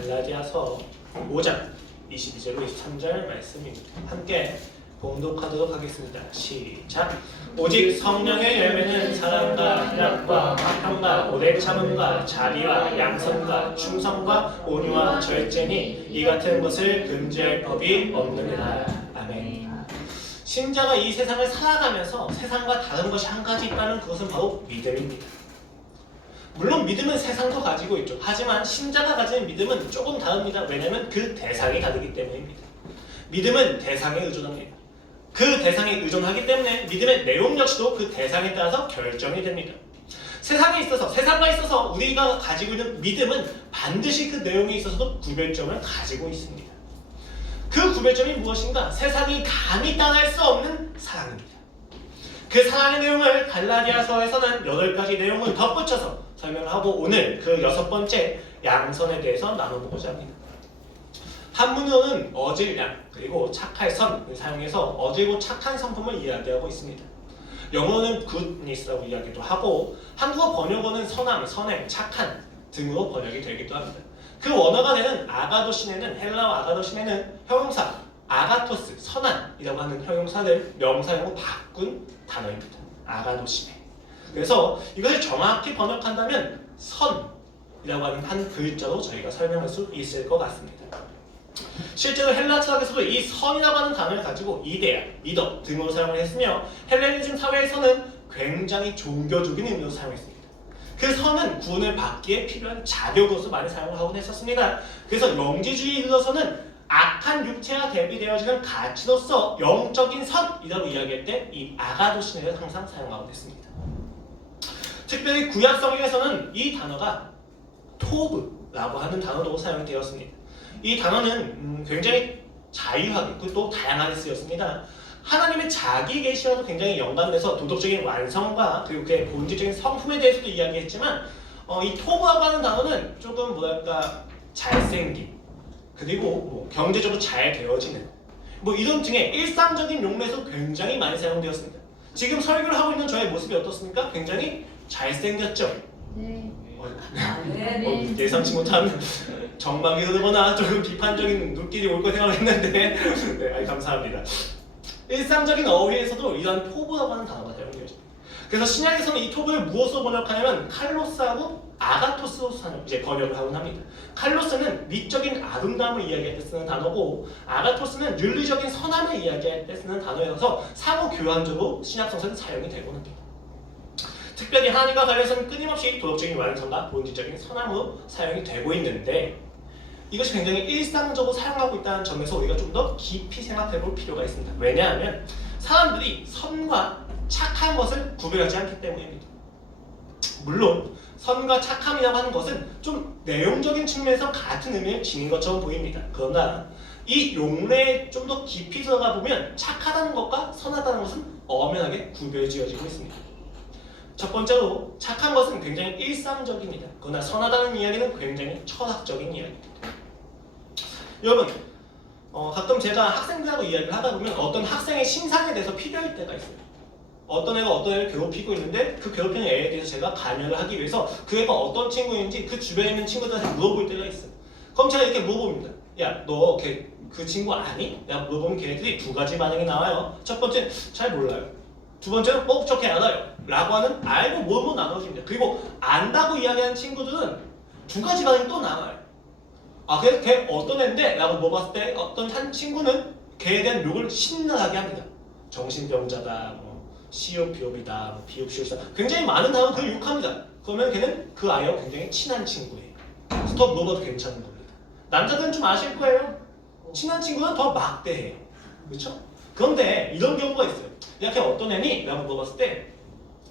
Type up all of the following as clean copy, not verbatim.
갈라디아서 5장 22절로 23절 말씀입니다. 함께 봉독하도록 하겠습니다. 시작! 오직 성령의 열매는 사랑과 희락과 화평과 오래 참음과 자비와 양선과 충성과 온유와 절제니 이 같은 것을 금지할 법이 없느니라. 아멘. 신자가 이 세상을 살아가면서 세상과 다른 것이 한 가지 있다면 그것은 바로 믿음입니다. 물론 믿음은 세상도 가지고 있죠. 하지만 신자가 가지는 믿음은 조금 다릅니다. 왜냐하면 그 대상이 다르기 때문입니다. 믿음은 대상에 의존합니다. 그 대상에 의존하기 때문에 믿음의 내용 역시도 그 대상에 따라서 결정이 됩니다. 세상에 있어서, 세상과 있어서 우리가 가지고 있는 믿음은 반드시 그 내용에 있어서도 구별점을 가지고 있습니다. 그 구별점이 무엇인가? 세상이 감히 따라할 수 없는 사랑입니다. 그 사랑의 내용을 갈라디아서에서는 8가지 내용을 덧붙여서 설명을 하고 오늘 그 6번째 양선에 대해서 나눠보고자 합니다. 한문으로는 어질 양 그리고 착할 선을 사용해서 어질고 착한 성품을 이야기하고 있습니다. 영어로는 goodness라고 이야기도 하고 한국어 번역어는 선함, 선행, 착한 등으로 번역이 되기도 합니다. 그 원어가 되는 아가도시네는 헬라어 아가도시네는 형용사 아가토스, 선한이라고 하는 형용사를 명사형으로 바꾼 단어입니다. 아가도시네. 그래서 이것을 정확히 번역한다면 선이라고 하는 한 글자로 저희가 설명할 수 있을 것 같습니다. 실제로 헬라 철학에서도 이 선이라고 하는 단어를 가지고 이데아, 리더 등으로 사용을 했으며 헬레니즘 사회에서는 굉장히 종교적인 의미로 사용했습니다. 그 선은 구원을 받기에 필요한 자격으로서 많이 사용을 하곤 했었습니다. 그래서 영지주의에 이르러서는 악한 육체와 대비되어지는 가치로서 영적인 선이라고 이야기할 때 이 아가도시네를 항상 사용하곤 했습니다. 특별히 구약 성경에서는 이 단어가 토브라고 하는 단어로 사용이 되었습니다. 이 단어는 굉장히 자유하게 그리고 또 다양하게 쓰였습니다. 하나님의 자기 계시와도 굉장히 연관돼서 도덕적인 완성과 그리고 그의 본질적인 성품에 대해서도 이야기했지만 이 토브라고 하는 단어는 조금 뭐랄까 잘생김 그리고 경제적으로 잘 되어지는 이런 등의 일상적인 용례에서 굉장히 많이 사용되었습니다. 지금 설교를 하고 있는 저의 모습이 어떻습니까? 굉장히 잘생겼죠? 네. 예상치 못한 정막이 흐르거나 조금 비판적인 눈길이 올 거 생각했는데 네, 감사합니다. 일상적인 어휘에서도 이러한 토브라고 하는 단어가 사용되어집니다. 그래서 신약에서는 이 토브를 무엇으로 번역하냐면 칼로스하고 아가토스로 이제 번역을 하곤 합니다. 칼로스는 미적인 아름다움을 이야기할 때 쓰는 단어고 아가토스는 윤리적인 선함을 이야기할 때 쓰는 단어여서 상호 교환적으로 신약 성서에 사용이 되곤 합니다. 특별히 하나님과 관련해서는 끊임없이 도덕적인 완성과 본질적인 선함으로 사용이 되고 있는데 이것이 굉장히 일상적으로 사용하고 있다는 점에서 우리가 좀 더 깊이 생각해 볼 필요가 있습니다. 왜냐하면 사람들이 선과 착한 것을 구별하지 않기 때문입니다. 물론 선과 착함이라고 하는 것은 좀 내용적인 측면에서 같은 의미를 지닌 것처럼 보입니다. 그러나 이 용례에 좀 더 깊이 들어가 보면 착하다는 것과 선하다는 것은 엄연하게 구별지어지고 있습니다. 첫 번째로 착한 것은 굉장히 일상적입니다. 그러나 선하다는 이야기는 굉장히 철학적인 이야기입니다. 여러분 가끔 제가 학생들하고 이야기를 하다 보면 어떤 학생의 신상에 대해서 필요할 때가 있어요. 어떤 애가 어떤 애를 괴롭히고 있는데 그 괴롭히는 애에 대해서 제가 관여를 하기 위해서 그 애가 어떤 친구인지 그 주변에 있는 친구들한테 물어볼 때가 있어요. 그럼 제가 이렇게 물어봅니다. 야, 너 그 친구 아니? 내가 물어보면 걔네들이 2가지 반응이 나와요. 첫 번째는 잘 몰라요. 두 번째는 저 걔 알아요. 라고 하는 알고 모르고 나눠집니다. 그리고 안다고 이야기하는 친구들은 2가지 반응이 또 나와요. 그래서 걔 어떤 애인데? 라고 물어봤을 때 어떤 한 친구는 걔에 대한 욕을 신나게 합니다. 정신병자다, 시오피옵이다, 비읍시옵이다. 굉장히 많은 단어를 그걸 욕합니다. 그러면 걔는 그 아이와 굉장히 친한 친구예요. 그래서 더 물어봐도 괜찮은 겁니다. 남자들은 좀 아실 거예요. 친한 친구는 더 막대해요. 그렇죠? 그런데 이런 경우가 있어요. 야, 걔 어떤 애니? 라고 물어봤을 때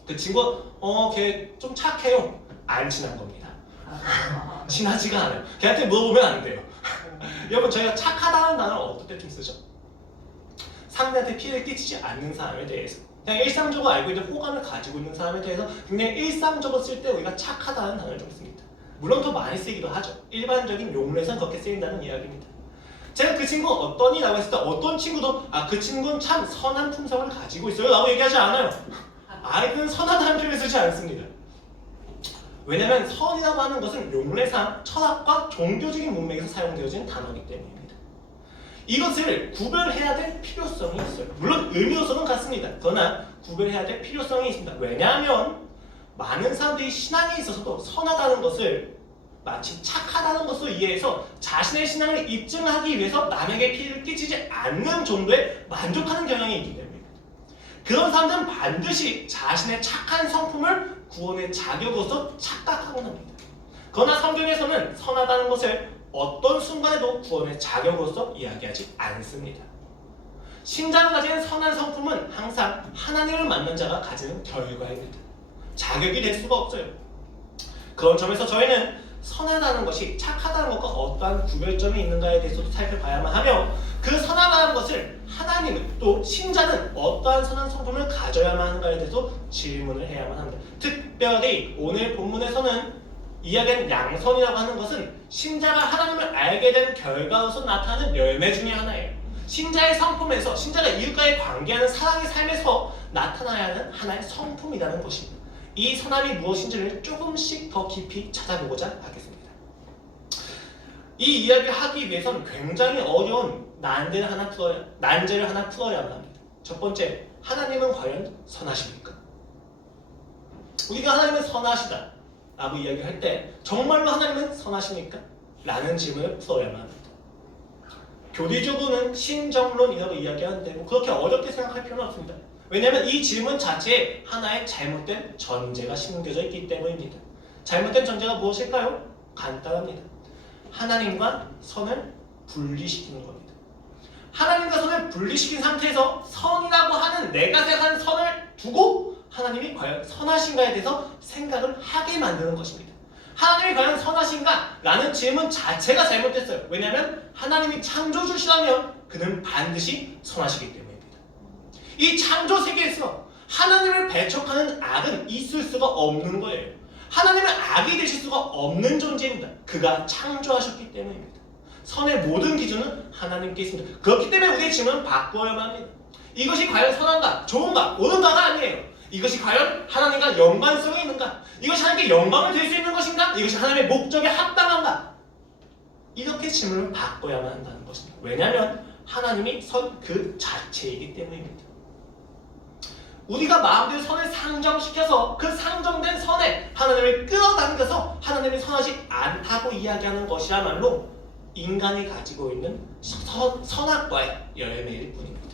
그 친구가 걔 좀 착해요. 안 친한 겁니다. 친하지가 않아요. 걔한테 물어보면 안 돼요. 여러분 저희가 착하다는 단어를 어떨 때쯤 쓰죠? 상대한테 피해를 끼치지 않는 사람에 대해서 그냥 일상적으로 알고 있는 호감을 가지고 있는 사람에 대해서 굉장히 일상적으로 쓸 때 우리가 착하다는 단어를 좀 씁니다. 물론 더 많이 쓰기도 하죠. 일반적인 용례에서는 그렇게 쓰인다는 이야기입니다. 제가 그 친구 어떠니? 라고 했을 때 어떤 친구도 그 친구는 참 선한 품성을 가지고 있어요 라고 얘기하지 않아요. 아이들은 선하다는 표현을 쓰지 않습니다. 왜냐하면 선이라고 하는 것은 용례상 철학과 종교적인 문맥에서 사용되어진 단어이기 때문입니다. 이것을 구별해야 될 필요성이 있어요. 물론 의미로서는 같습니다. 그러나 구별해야 될 필요성이 있습니다. 왜냐하면 많은 사람들이 신앙에 있어서도 선하다는 것을 마치 착하다는 것으로 이해해서 자신의 신앙을 입증하기 위해서 남에게 피해를 끼치지 않는 정도의 만족하는 경향이 있기 때문입니다. 그런 사람들은 반드시 자신의 착한 성품을 구원의 자격으로서 착각하곤 합니다. 그러나 성경에서는 선하다는 것을 어떤 순간에도 구원의 자격으로서 이야기하지 않습니다. 신자가 가진 선한 성품은 항상 하나님을 만난 자가 가지는 결과입니다. 자격이 될 수가 없어요. 그런 점에서 저희는 선하다는 것이 착하다는 것과 어떠한 구별점이 있는가에 대해서도 살펴봐야만 하며 그 선하다는 것을 하나님은 또 신자는 어떠한 선한 성품을 가져야만 하는가에 대해서 질문을 해야만 합니다. 특별히 오늘 본문에서는 이야기하는 양선이라고 하는 것은 신자가 하나님을 알게 된 결과로서 나타나는 열매 중에 하나예요. 신자의 성품에서 신자가 이웃과의 관계하는 사랑의 삶에서 나타나야 하는 하나의 성품이라는 것입니다. 이 선함이 무엇인지를 조금씩 더 깊이 찾아보고자 하겠습니다. 이 이야기를 하기 위해서는 굉장히 어려운 난제를 하나 풀어야만 합니다. 첫 번째, 하나님은 과연 선하십니까? 우리가 하나님은 선하시다 라고 이야기할 때 정말로 하나님은 선하십니까? 라는 질문을 풀어야만 합니다. 교리적으로는 신정론이라고 이야기하는데 그렇게 어렵게 생각할 필요는 없습니다. 왜냐하면 이 질문 자체에 하나의 잘못된 전제가 심겨져 있기 때문입니다. 잘못된 전제가 무엇일까요? 간단합니다. 하나님과 선을 분리시키는 겁니다. 하나님과 선을 분리시킨 상태에서 선이라고 하는 내가 생각하는 선을 두고 하나님이 과연 선하신가에 대해서 생각을 하게 만드는 것입니다. 하나님이 과연 선하신가? 라는 질문 자체가 잘못됐어요. 왜냐하면 하나님이 창조주시라면 그는 반드시 선하시기 때문입니다. 이 창조 세계에서 하나님을 배척하는 악은 있을 수가 없는 거예요. 하나님은 악이 되실 수가 없는 존재입니다. 그가 창조하셨기 때문입니다. 선의 모든 기준은 하나님께 있습니다. 그렇기 때문에 우리의 질문은 바꿔야만 합니다. 이것이 과연 선한가, 좋은가, 옳은가가 아니에요. 이것이 과연 하나님과 연관성이 있는가? 이것이 하나님께 영광을 드릴 수 있는 것인가? 이것이 하나님의 목적에 합당한가? 이렇게 질문을 바꿔야만 한다는 것입니다. 왜냐하면 하나님이 선 그 자체이기 때문입니다. 우리가 마음대로 선을 상정시켜서 그 상정된 선에 하나님을 끌어당겨서 하나님이 선하지 않다고 이야기하는 것이야말로 인간이 가지고 있는 선악과의 열매일 뿐입니다.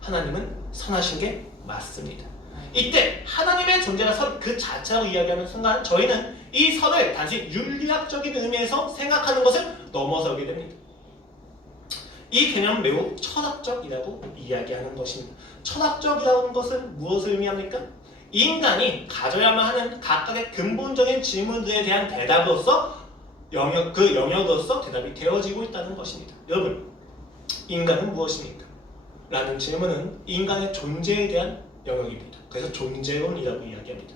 하나님은 선하신 게 맞습니다. 이때 하나님의 존재가 선 그 자체라고 이야기하는 순간 저희는 이 선을 단지 윤리학적인 의미에서 생각하는 것을 넘어서게 됩니다. 이 개념은 매우 철학적이라고 이야기하는 것입니다. 철학적이라는 것은 무엇을 의미합니까? 인간이 가져야만 하는 각각의 근본적인 질문들에 대한 대답으로서 그 영역으로서 대답이 되어지고 있다는 것입니다. 여러분, 인간은 무엇입니까? 라는 질문은 인간의 존재에 대한 영역입니다. 그래서 존재론이라고 이야기합니다.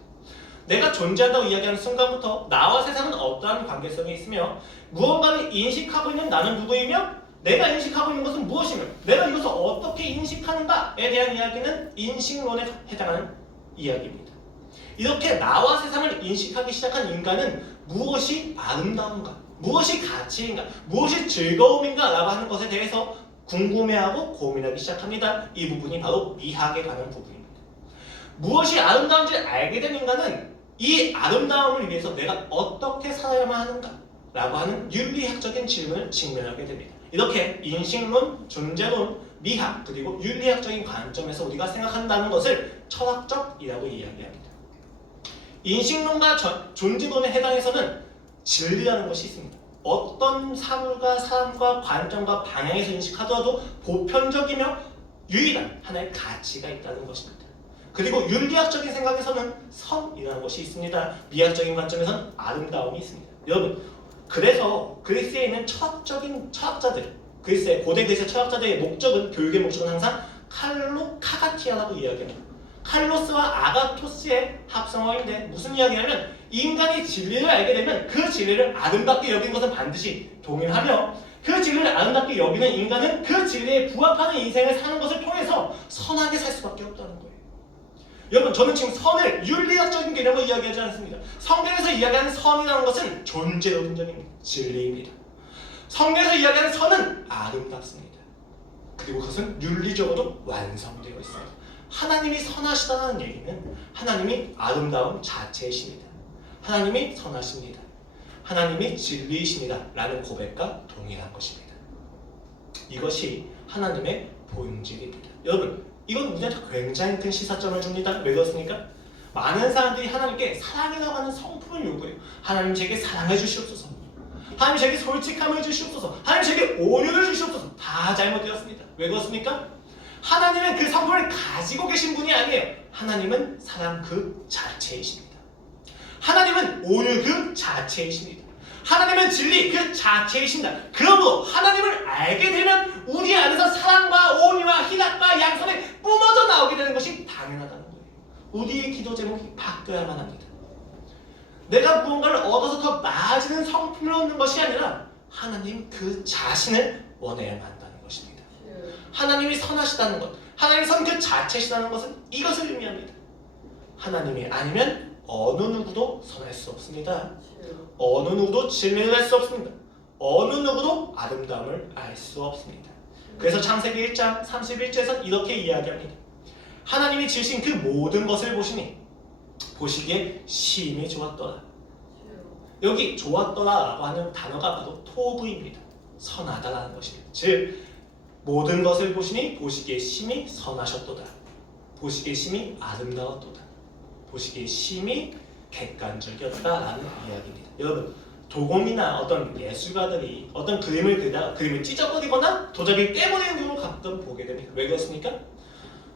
내가 존재한다고 이야기하는 순간부터 나와 세상은 어떠한 관계성이 있으며 무언가를 인식하고 있는 나는 누구이며 내가 인식하고 있는 것은 무엇이며 내가 이것을 어떻게 인식하는가에 대한 이야기는 인식론에 해당하는 이야기입니다. 이렇게 나와 세상을 인식하기 시작한 인간은 무엇이 아름다운가, 무엇이 가치인가, 무엇이 즐거움인가 라고 하는 것에 대해서 궁금해하고 고민하기 시작합니다. 이 부분이 바로 미학에 관한 부분입니다. 무엇이 아름다운지 알게 된 인간은 이 아름다움을 위해서 내가 어떻게 살아야만 하는가 라고 하는 윤리학적인 질문을 직면하게 됩니다. 이렇게 인식론, 존재론, 미학, 그리고 윤리학적인 관점에서 우리가 생각한다는 것을 철학적이라고 이야기합니다. 인식론과 존재론에 해당해서는 진리라는 것이 있습니다. 어떤 사물과 사람과 관점과 방향에서 인식하더라도 보편적이며 유일한 하나의 가치가 있다는 것입니다. 그리고 윤리학적인 생각에서는 선이라는 것이 있습니다. 미학적인 관점에서는 아름다움이 있습니다. 여러분, 그래서 그리스에 있는 철학자들, 고대 그리스 철학자들의 목적은, 교육의 목적은 항상 카가티아라고 이야기합니다. 칼로스와 아가토스의 합성어인데 무슨 이야기냐면 인간이 진리를 알게 되면 그 진리를 아름답게 여기는 것은 반드시 동일하며 그 진리를 아름답게 여기는 인간은 그 진리에 부합하는 인생을 사는 것을 통해서 선하게 살 수밖에 없다는 거예요. 여러분 저는 지금 선을 윤리학적인 개념을 이야기하지 않습니다. 성경에서 이야기하는 선이라는 것은 존재의 온전입니다. 진리입니다. 성경에서 이야기하는 선은 아름답습니다. 그리고 그것은 윤리적으로 완성되어 있습니다. 하나님이 선하시다는 얘기는 하나님이 아름다움 자체이십니다. 하나님이 선하십니다. 하나님이 진리이십니다. 라는 고백과 동일한 것입니다. 이것이 하나님의 본질입니다. 여러분 이건 우리한테 굉장히 큰 시사점을 줍니다. 왜 그렇습니까? 많은 사람들이 하나님께 사랑이라고 하는 성품을 요구해요. 하나님 제게 사랑해 주시옵소서. 하나님 제게 솔직함을 주시옵소서. 하나님 제게 온유를 주시옵소서. 다 잘못되었습니다. 왜 그렇습니까? 하나님은 그 성품을 가지고 계신 분이 아니에요. 하나님은 사랑 그 자체이십니다. 하나님은 온유 그 자체이십니다. 하나님은 진리 그 자체이십니다. 그러므로 하나님을 알게 되면 우리 안에서 사랑과 온유와 희락과 양선이 뿜어져 나오게 되는 것이 당연하다는 거예요. 우리의 기도 제목이 바뀌어야만 합니다. 내가 무언가를 얻어서 더 나아지는 성품을 얻는 것이 아니라 하나님 그 자신을 원해야만 한다는 것입니다. 하나님이 선하시다는 것, 하나님이 선 그 자체시다는 것은 이것을 의미합니다. 하나님이 아니면 어느 누구도 선할 수 없습니다. 어느 누구도 진리를 할 수 없습니다. 어느 누구도 아름다움을 알 수 없습니다. 그래서 창세기 1장 31절에서 이렇게 이야기합니다. 하나님이 지으신 그 모든 것을 보시니 보시기에 심히 좋았더라. 여기 좋았더라라고 하는 단어가 바로 토부입니다. 선하다라는 것입니다. 즉 모든 것을 보시니 보시기에 심히 선하셨도다. 보시기에 심히 아름다웠도다. 보시기에 심히 객관적이었다라는 이야기입니다. 여러분 도공이나 어떤 예술가들이 어떤 그림을 그리다가 그림을 찢어버리거나 도자기를 떼버리는 경우를 가끔 보게 됩니다. 왜 그렇습니까?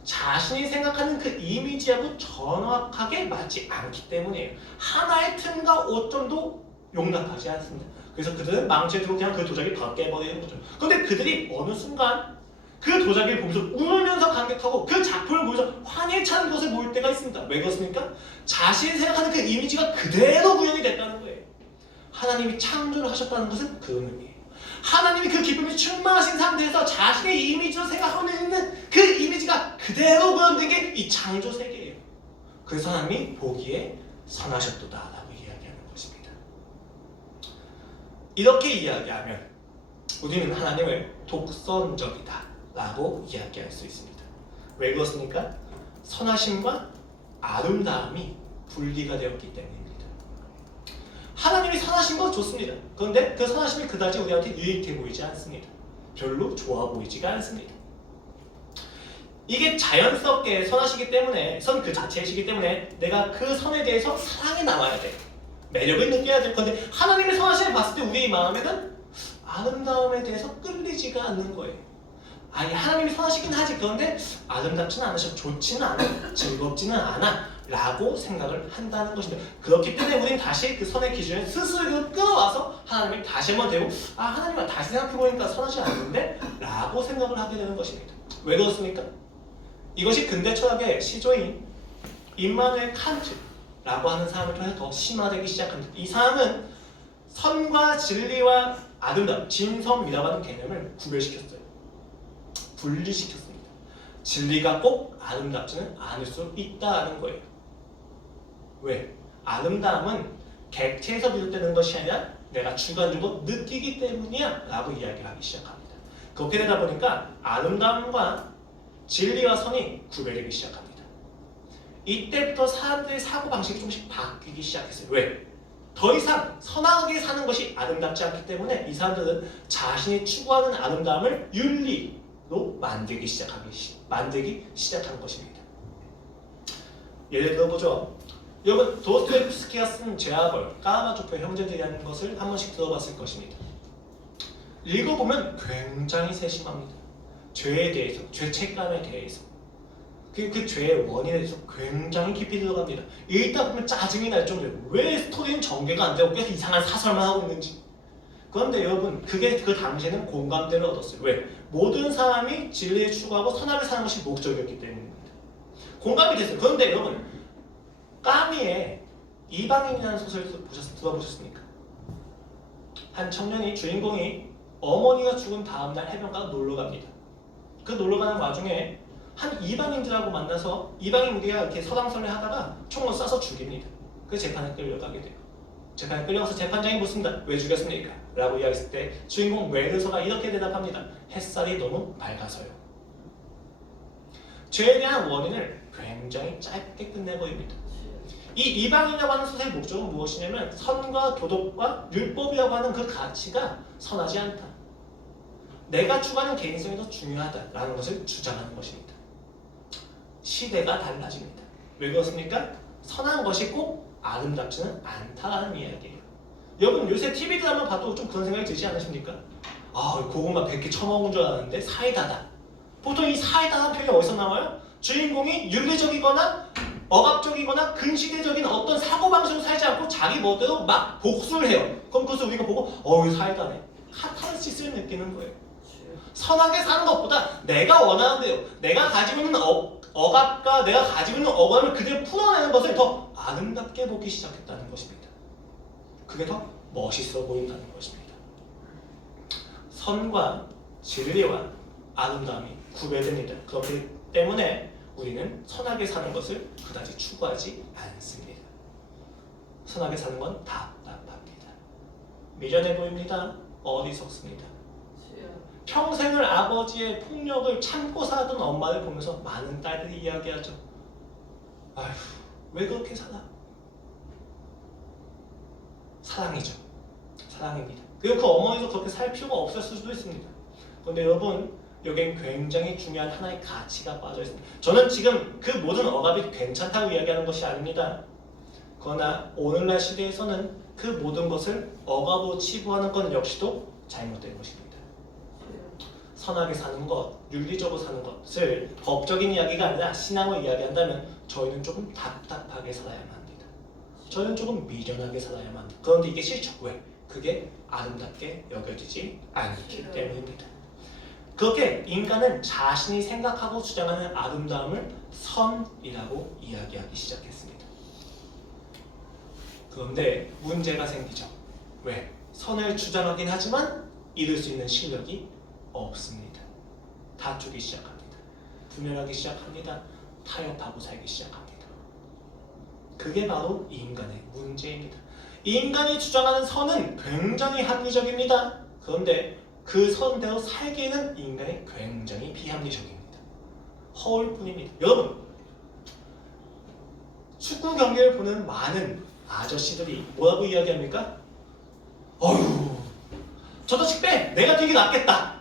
자신이 생각하는 그 이미지하고 정확하게 맞지 않기 때문이에요. 하나의 틈과 오점도 용납하지 않습니다. 그래서 그들은 망치에 들고 그냥 그 도자기를 다 깨버리는 거죠. 그런데 그들이 어느 순간 그 도자기를 보면서 울면서 감격하고 그 작품을 보면서 환희에 차는 것을 보일 때가 있습니다. 왜 그렇습니까? 자신이 생각하는 그 이미지가 그대로 구현이 됐다는 거예요. 하나님이 창조를 하셨다는 것은 그런 의미예요. 하나님이 그 기쁨이 충만하신 상태에서 자신의 이미지로 생각하고 있는 그 이미지가 그대로 구현된 게 이 창조 세계예요. 그래서 하나님이 보기에 선하셨도다라고 이야기하는 것입니다. 이렇게 이야기하면 우리는 하나님을 독선적이다 라고 이야기할 수 있습니다. 왜 그렇습니까? 선하심과 아름다움이 분리가 되었기 때문입니다. 하나님이 선하신 건 좋습니다. 그런데 그 선하심이 그다지 우리한테 유익해 보이지 않습니다. 별로 좋아 보이지가 않습니다. 이게 자연스럽게 선하시기 때문에 선 그 자체이시기 때문에 내가 그 선에 대해서 사랑이 남아야 돼. 매력을 느껴야 될 건데 하나님의 선하심을 봤을 때 우리의 마음에는 아름다움에 대해서 끌리지가 않는 거예요. 아니 하나님이 선하시긴 하지 그런데 아름답지는 않으셔 좋지는 않아 즐겁지는 않아 라고 생각을 한다는 것입니다. 그렇기 때문에 우리는 다시 그 선의 기준을 스스로 끌어와서 하나님을 다시 한번 대고 하나님을 다시 생각해보니까 선하지 않는데? 라고 생각을 하게 되는 것입니다. 왜 그렇습니까? 이것이 근대 철학의 시조인 임마누엘 칸트라고 하는 사람을 통해서 더 심화되기 시작합니다. 이 사람은 선과 진리와 아름다움, 진선미라고 하는 개념을 구별시켰어요. 분리시켰습니다. 진리가 꼭 아름답지는 않을 수 있다는 거예요. 왜? 아름다움은 객체에서 비롯되는 것이 아니라 내가 주관적으로 느끼기 때문이야 라고 이야기하기 시작합니다. 그렇게 되다 보니까 아름다움과 진리와 선이 구별되기 시작합니다. 이때부터 사람들의 사고방식이 조금씩 바뀌기 시작했어요. 왜? 더 이상 선하게 사는 것이 아름답지 않기 때문에 이 사람들은 자신이 추구하는 아름다움을 윤리로 만들기 시작한 것입니다. 예를 들어보죠. 여러분 도스토옙스키가 쓴 죄와 까라마조프의 형제들이라는 것을 한 번씩 들어봤을 것입니다. 읽어보면 굉장히 세심합니다. 죄에 대해서, 죄책감에 대해서 그 죄의 원인에 대해서 굉장히 깊이 들어갑니다. 읽다 보면 짜증이 날 정도로 왜 스토리는 전개가 안 되고 계속 이상한 사설만 하고 있는지. 그런데 여러분 그게 그 당시에는 공감대를 얻었어요. 왜? 모든 사람이 진리에 추구하고 선하게 사는 것이 목적이었기 때문입니다. 공감이 됐어요. 그런데 여러분 까미의 이방인이라는 소설 들어보셨습니까? 한 청년이 주인공이 어머니가 죽은 다음날 해변가로 놀러 갑니다. 그 놀러 가는 와중에 한 이방인들하고 만나서 이방인 무리가 이렇게 서당설레 하다가 총을 쏴서 죽입니다. 그 재판에 끌려가게 돼요. 재판에 끌려가서 재판장이 묻습니다. 왜 죽였습니까? 라고 이야기했을 때 주인공 웨르서가 이렇게 대답합니다. 햇살이 너무 밝아서요. 죄에 대한 원인을 굉장히 짧게 끝내버립니다. 이 이방인이라고 하는 소설의 목적은 무엇이냐면 선과 도덕과 율법이라고 하는 그 가치가 선하지 않다. 내가 추구하는 개인성이 더 중요하다라는 것을 주장하는 것입니다. 시대가 달라집니다. 왜 그렇습니까? 선한 것이 꼭 아름답지는 않다라는 이야기예요. 여러분 요새 TV 드라마 봐도 좀 그런 생각이 들지 않으십니까? 아 고구마 100개 처먹은 줄 알았는데 사이다다. 보통 이 사이다라는 표현이 어디서 나와요? 주인공이 윤리적이거나 억압적이거나 근시대적인 어떤 사고방식으로 살지 않고 자기 멋대로 막 복수를 해요. 그럼 그것을 우리가 보고 사이다네. 카타르시스를 느끼는 거예요. 선하게 사는 것보다 내가 원하는 대로 내가 가지고 있는 억압과 내가 가지고 있는 억압을 그대로 풀어내는 것을 더 아름답게 보기 시작했다는 것입니다. 그게 더 멋있어 보인다는 것입니다. 선과 진리와 아름다움이 구별됩니다. 그렇기 때문에 우리는 선하게 사는 것을 그다지 추구하지 않습니다. 선하게 사는 건 답답합니다. 미련해 보입니다. 어리석습니다. 평생을 아버지의 폭력을 참고 살았던 엄마를 보면서 많은 딸들이 이야기하죠. 아휴, 왜 그렇게 살아? 사랑이죠. 사랑입니다. 그리고 그 어머니도 그렇게 살 필요가 없었을 수도 있습니다. 그런데 여러분, 여기엔 굉장히 중요한 하나의 가치가 빠져 있습니다. 저는 지금 그 모든 억압이 괜찮다고 이야기하는 것이 아닙니다. 그러나 오늘날 시대에서는 그 모든 것을 억압으로 치부하는 것 역시도 잘못된 것입니다. 선하게 사는 것, 윤리적으로 사는 것을 법적인 이야기가 아니라 신앙을 이야기한다면 저희는 조금 답답하게 살아야만 합니다. 저희는 조금 미련하게 살아야만 합니다. 그런데 이게 싫죠. 왜? 그게 아름답게 여겨지지 않기 때문입니다. 그렇게 인간은 자신이 생각하고 주장하는 아름다움을 선이라고 이야기하기 시작했습니다. 그런데 문제가 생기죠. 왜? 선을 주장하긴 하지만 이룰 수 있는 실력이 없습니다. 다투기 시작합니다. 분열하기 시작합니다. 타협하고 살기 시작합니다. 그게 바로 인간의 문제입니다. 인간이 주장하는 선은 굉장히 합리적입니다. 그런데 그 선대로 살기에는 인간이 굉장히 비합리적입니다. 허울 뿐입니다. 여러분, 축구 경기를 보는 많은 아저씨들이 뭐라고 이야기합니까? 어휴, 저 자식 빼! 내가 뛰기 낫겠다!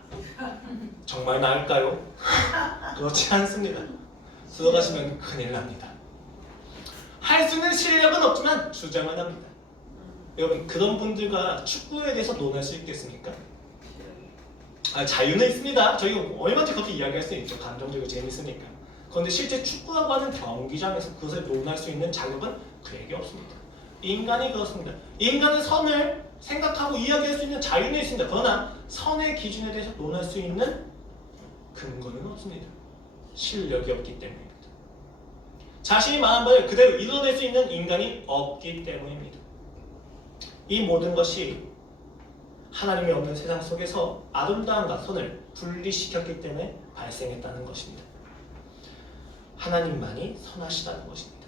정말 나을까요? 그렇지 않습니다. 들어가시면 큰일 납니다. 할 수 있는 실력은 없지만 주장을 합니다. 여러분, 그런 분들과 축구에 대해서 논할 수 있겠습니까? 자유는 있습니다. 저희가 얼마든지 그렇게 이야기할 수 있죠. 감정적이고 재밌으니까. 그런데 실제 축구라고 하는 경기장에서 그것을 논할 수 있는 자격은 그에게 없습니다. 인간이 그렇습니다. 인간은 선을 생각하고 이야기할 수 있는 자유는 있습니다. 그러나 선의 기준에 대해서 논할 수 있는 근거는 없습니다. 실력이 없기 때문입니다. 자신이 말한 바를 그대로 이뤄낼 수 있는 인간이 없기 때문입니다. 이 모든 것이 하나님이 없는 세상 속에서 아름다움과 선을 분리시켰기 때문에 발생했다는 것입니다. 하나님만이 선하시다는 것입니다.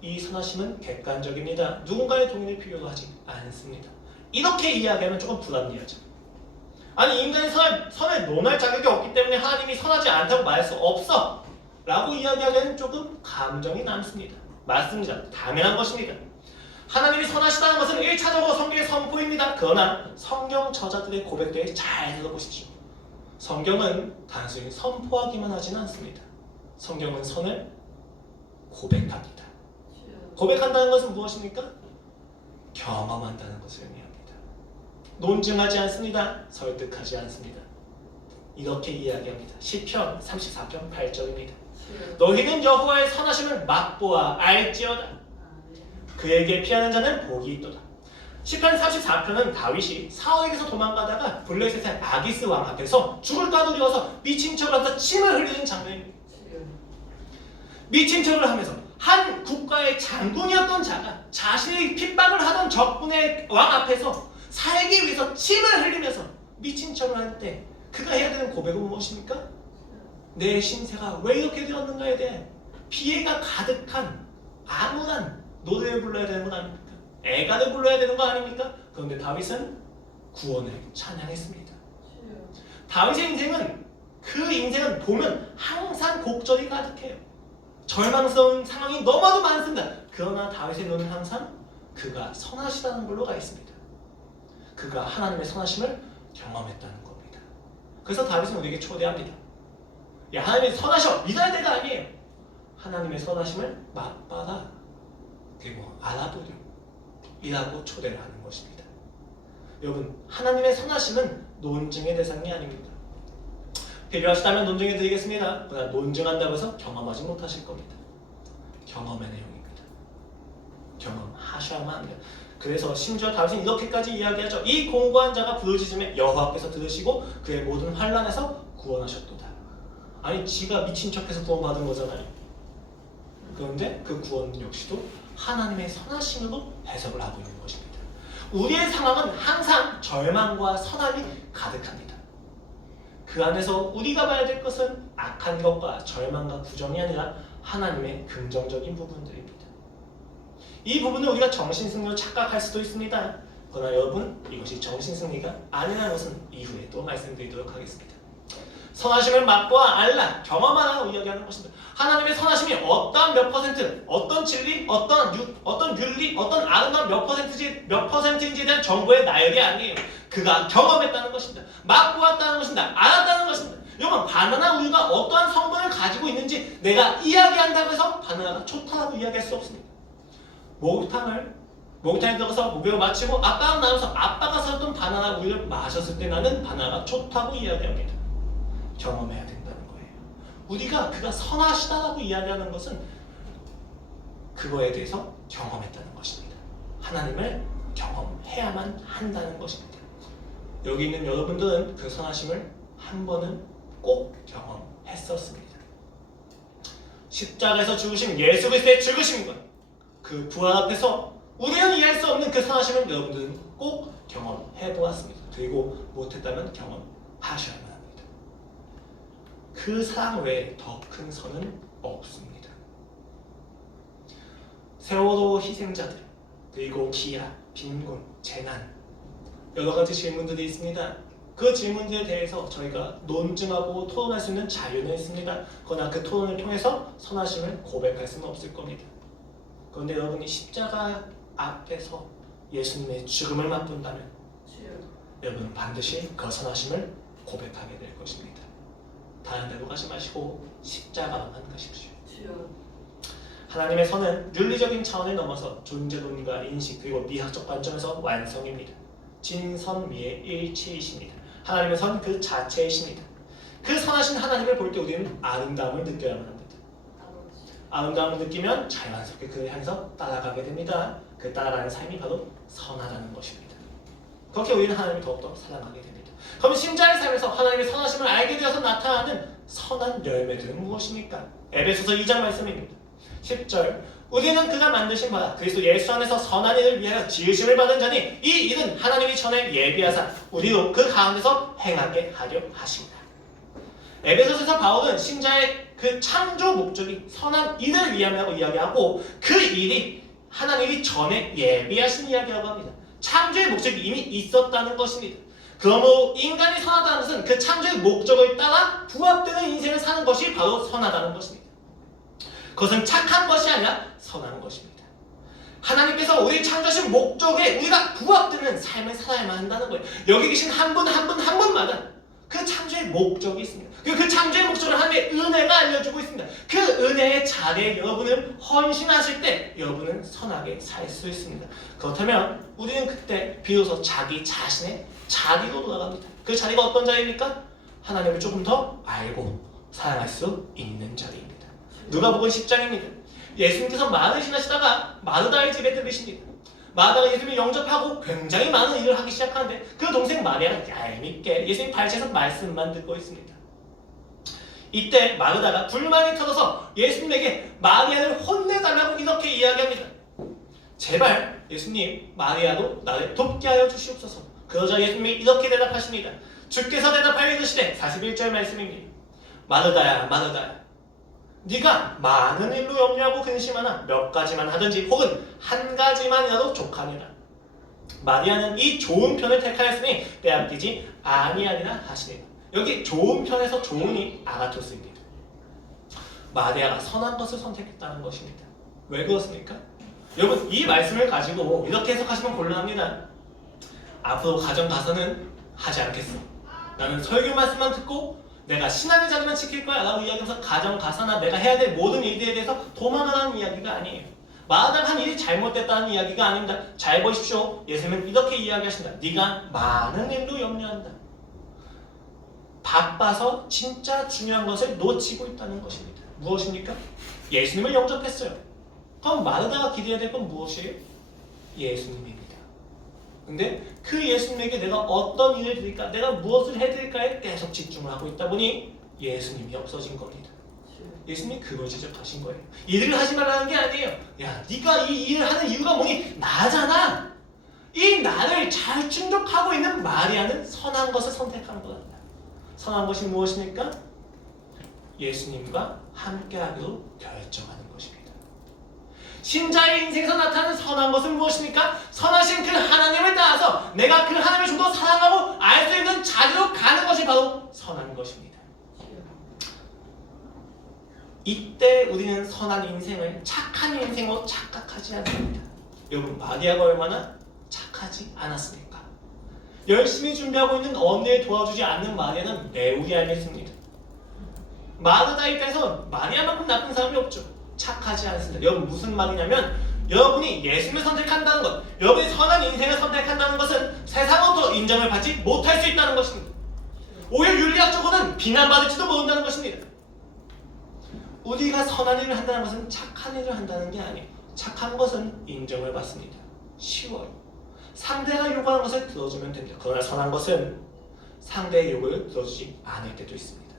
이 선하심은 객관적입니다. 누군가의 동의를 필요로 하지 않습니다. 이렇게 이야기하면 조금 불합리하죠. 아니, 인간이 선을 논할 자격이 없기 때문에 하나님이 선하지 않다고 말할 수 없어 라고 이야기하기에는 조금 감정이 남습니다. 맞습니다. 당연한 것입니다. 하나님이 선하시다는 것은 1차적으로 성경의 선포입니다. 그러나 성경 저자들의 고백들을 잘 들어보십시오. 성경은 단순히 선포하기만 하지는 않습니다. 성경은 선을 고백합니다. 고백한다는 것은 무엇입니까? 경험한다는 것을 의미합니다. 논증하지 않습니다. 설득하지 않습니다. 이렇게 이야기합니다. 시편 34편 8절입니다. 너희는 여호와의 선하심을 맛보아 알지어다. 그에게 피하는 자는 복이 있도다. 시편 34편은 다윗이 사울에게서 도망가다가 블레셋의 아기스 왕 앞에서 죽을 까두려워서 미친 척을 하면서 침을 흘리는 장면입니다. 미친 척을 하면서 한 국가의 장군이었던 자가 자신이 핍박을 하던 적군의 왕 앞에서 살기 위해서 침을 흘리면서 미친 척을 할 때 그가 해야 되는 고백은 무엇입니까? 내 신세가 왜 이렇게 되었는가에 대해 피해가 가득한 암울한 노래를 불러야 되는 건 아닙니까? 애가를 불러야 되는 거 아닙니까? 그런데 다윗은 구원을 찬양했습니다. 다윗의 인생은 그 인생은 보면 항상 곡절이 가득해요. 절망스러운 상황이 너무나도 많습니다. 그러나 다윗의 눈은 항상 그가 선하시다는 걸로 가 있습니다. 그가 하나님의 선하심을 경험했다는 겁니다. 그래서 다윗은 우리에게 초대합니다. 야, 하나님이 선하셔! 믿어야 될거 아니에요. 하나님의 선하심을 맛봐라. 그리고 알아보려. 이라고 초대를 하는 것입니다. 여러분, 하나님의 선하심은 논증의 대상이 아닙니다. 필요하시다면 논증해 드리겠습니다. 그러나 논증한다고 해서 경험하지 못하실 겁니다. 경험의 내용입니다. 경험하셔야만 합니다. 그래서 심지어 다윗은 이렇게까지 이야기하죠. 이 공고한 자가 부르짖음에 여호와께서 들으시고 그의 모든 환난에서 구원하셨도다. 아니, 지가 미친 척해서 구원받은 거잖아요. 그런데 그 구원 역시도 하나님의 선하심으로 해석을 하고 있는 것입니다. 우리의 상황은 항상 절망과 선함이 가득합니다. 그 안에서 우리가 봐야 될 것은 악한 것과 절망과 부정이 아니라 하나님의 긍정적인 부분들입니다. 이 부분을 우리가 정신승리로 착각할 수도 있습니다. 그러나 여러분, 이것이 정신승리가 아니라는 것은 이후에 또 말씀드리도록 하겠습니다. 선하심을 맛보아 알라, 경험하라고 이야기하는 것입니다. 하나님의 선하심이 어떤 몇 퍼센트, 어떤 진리, 어떤 윤리, 어떤 아름다운 몇 퍼센트인지에 대한 정보의 나열이 아니에요. 그가 경험했다는 것입니다. 맛보았다는 것입니다. 알았다는 것입니다. 여러분, 바나나 우유가 어떠한 성분을 가지고 있는지 내가 이야기한다고 해서 바나나가 좋다라고 이야기할 수 없습니다. 목욕탕에 들어가서 목욕을 마치고 아빠가 나와서 아빠가 사줬던 바나나 우유를 마셨을 때 나는 바나나가 좋다고 이야기합니다. 경험해야 된다는 거예요. 우리가 그가 선하시다라고 이야기하는 것은 그거에 대해서 경험했다는 것입니다. 하나님을 경험해야만 한다는 것입니다. 여기 있는 여러분들은 그 선하심을 한 번은 꼭 경험했었습니다. 십자가에서 죽으신 예수 그리스도의 죽으심과 그 부활 앞에서 우리는 이해할 수 없는 그 선하심을 여러분들은 꼭 경험해 보았습니다. 그리고 못했다면 경험하셔야만 합니다. 그 사랑 외에 더 큰 선은 없습니다. 세월호 희생자들, 그리고 기아, 빈곤, 재난, 여러 가지 질문들이 있습니다. 그 질문들에 대해서 저희가 논증하고 토론할 수 있는 자유는 있습니다. 그러나 그 토론을 통해서 선하심을 고백할 수는 없을 겁니다. 그런데 여러분이 십자가 앞에서 예수님의 죽음을 맛본다면 여러분은 반드시 그 선하심을 고백하게 될 것입니다. 다른 데로 가지 마시고 십자가만 가십시오. 하나님의 선은 윤리적인 차원을 넘어서 존재론과 인식 그리고 미학적 관점에서 완성입니다. 진선미의 일치이십니다. 하나님의 선 그 자체이십니다. 그 선하신 하나님을 볼 때 우리는 아름다움을 느껴야만 합니다. 아름다움을 느끼면 자연스럽게 그를 향해서 따라가게 됩니다. 그 따라가는 삶이 바로 선하다는 것입니다. 그렇게 우리는 하나님을 더욱더 사랑하게 됩니다. 그럼 신자의 삶에서 하나님의 선하심을 알게 되어서 나타나는 선한 열매들은 무엇입니까? 에베소서 2장 말씀입니다. 10절, 우리는 그가 만드신 바라 그리스도 예수 안에서 선한 일을 위하여 지으심을 받은 자니 이 일은 하나님이 전에 예비하사 우리로 그 가운데서 행하게 하려 하십니다. 에베소서에서 바울은 신자의 그 창조 목적이 선한 일을 위함이라고 이야기하고 그 일이 하나님이 전에 예비하신 이야기라고 합니다. 창조의 목적이 이미 있었다는 것입니다. 그러므로 인간이 선하다는 것은 그 창조의 목적을 따라 부합되는 인생을 사는 것이 바로 선하다는 것입니다. 그것은 착한 것이 아니라 선한 것입니다. 하나님께서 우리 창조하신 목적에 우리가 부합되는 삶을 살아야만 한다는 거예요. 여기 계신 한 분 한 분마다 그 창조의 목적이 있습니다. 그 창조의 목적을 하나님의 은혜가 알려주고 있습니다. 그 은혜의 자리에 여러분을 헌신하실 때 여러분은 선하게 살 수 있습니다. 그렇다면 우리는 그때 비로소 자기 자신의 자리로 돌아갑니다. 그 자리가 어떤 자리입니까? 하나님을 조금 더 알고 사랑할 수 있는 자리입니다. 누가복음 10장입니다. 예수님께서 마을을 지나시다가 마르다의 집에 들르십니다. 마르다가 예수님을 영접하고 굉장히 많은 일을 하기 시작하는데 그 동생 마리아는 얄밉게 예수님 발치에서 말씀만 듣고 있습니다. 이때 마르다가 불만이 터져서 예수님에게 마리아를 혼내달라고 이렇게 이야기합니다. 제발 예수님, 마리아도 나를 돕게 하여 주시옵소서. 그러자 예수님이 이렇게 대답하십니다. 주께서 대답하여 이르시되 41절 말씀입니다. 마르다야 마르다야, 네가 많은 일로 염려하고 근심하나 몇 가지만 하든지 혹은 한 가지만이라도 족하니라. 마리아는 이 좋은 편을 택하였으니 빼앗기지 아니하리라 하시니라. 여기 좋은 편에서 좋은이 아가토스입니다. 마리아가 선한 것을 선택했다는 것입니다. 왜 그렇습니까? 여러분, 이 말씀을 가지고 이렇게 해석하시면 곤란합니다. 앞으로 가정 가서는 하지 않겠어. 나는 설교 말씀만 듣고 내가 신앙의 자리만 지킬 거야 라고 이야기하면서 가정 가서나 내가 해야 될 모든 일들에 대해서 도망가라는 이야기가 아니에요. 마다가 한 일이 잘못됐다는 이야기가 아닙니다. 잘 보십시오. 예수님은 이렇게 이야기하신다. 네가 많은 일로 염려한다. 바빠서 진짜 중요한 것을 놓치고 있다는 것입니다. 무엇입니까? 예수님을 영접했어요. 그럼 마르다가 기대해야 될 건 무엇이에요? 예수님입니다. 근데 그 예수님에게 내가 어떤 일을 드릴까, 내가 무엇을 해드릴까에 계속 집중을 하고 있다 보니 예수님이 없어진 겁니다. 예수님이 그걸 지적하신 거예요. 일을 하지 말라는 게 아니에요. 야, 네가 이 일을 하는 이유가 뭐니? 나잖아. 이 나를 잘 충족하고 있는 마리아는 선한 것을 선택한 거다. 선한 것이 무엇입니까? 예수님과 함께하기로 결정하는 것입니다. 신자의 인생에서 나타나는 선한 것은 무엇입니까? 선하신 그 하나님을 따라서 내가 그 하나님을 좀 더 사랑하고 알 수 있는 자리로 가는 것이 바로 선한 것입니다. 이때 우리는 선한 인생을 착한 인생으로 착각하지 않습니다. 여러분, 마리아가 얼마나 착하지 않았습니까? 열심히 준비하고 있는 언니를 도와주지 않는 마리아는 매우 얄밉습니다. 마르다 입장에서 마리아만큼 나쁜 사람이 없죠. 착하지 않습니다. 여러분, 무슨 말이냐면 여러분이 예수님을 선택한다는 것, 여러분이 선한 인생을 선택한다는 것은 세상으로부터 인정을 받지 못할 수 있다는 것입니다. 오히려 윤리학적으로는 비난받을지도 모른다는 것입니다. 우리가 선한 일을 한다는 것은 착한 일을 한다는 게 아니에요. 착한 것은 인정을 받습니다. 쉬워요. 상대가 요구하는 것을 들어주면 됩니다. 그러나 선한 것은 상대의 요구를 들어주지 않을 때도 있습니다.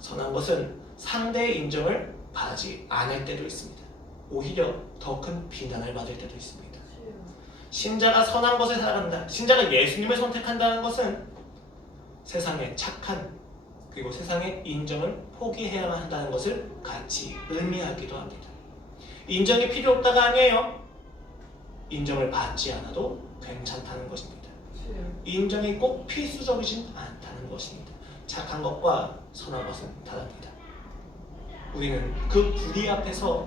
선한 것은 상대의 인정을 받지 않을 때도 있습니다. 오히려 더 큰 비난을 받을 때도 있습니다. 신자가 선한 것을 살아간다, 신자가 예수님을 선택한다는 것은 세상의 착한 그리고 세상의 인정을 포기해야만 한다는 것을 같이 의미하기도 합니다. 인정이 필요 없다가 아니에요. 인정을 받지 않아도 괜찮다는 것입니다. 인정이 꼭 필수적이진 않다는 것입니다. 착한 것과 선한 것은 다릅니다. 우리는 그 불의 앞에서